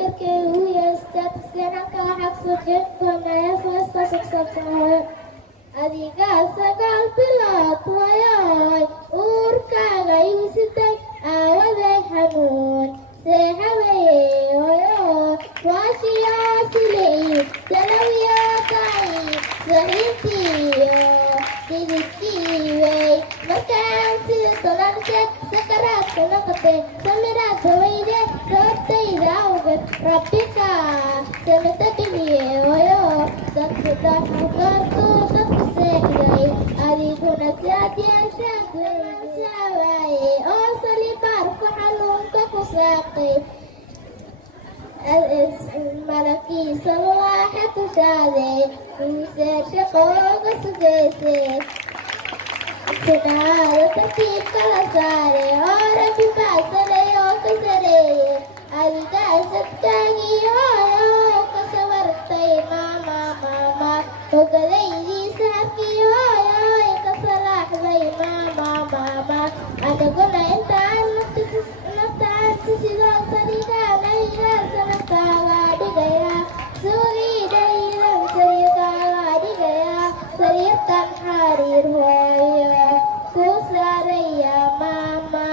fakarkaygu yeestaa seexanka xabso jeefkoonaya foosta sugsabtahay adigaa sagaal bilood wayoy uurkaaga igu sitay aawaday xanuun seexabaye hoyo waashiyoosili jalawiyootay saxiintiiyo dhididkiiwey markaan sida tolanke sakaraadka noqotay samiraadka weyde sababtayda awgeed rabbika samata bixiye hoyo dadku daxuqartuu dadku seexday adiguna siaad yeeshaankuwaaye oo salibaarku xanuunka ku saaqay malakiisa waaxa tushaade uuseer shaqooga sugayse sidaada tartiibka la saare oo rabbi baasanay oo ka sareeye adigaa sadkaagii hooyo ka sawartay maama hogadaydiisa habkii hooyo ka salaaxday maama anaguna intaan naftaasi sidoo saligaanaygaasa naftaaga dhigaya sugiidhaydan sayigaaga dhigaya sariirtan xariir hooyo ku saaraya maama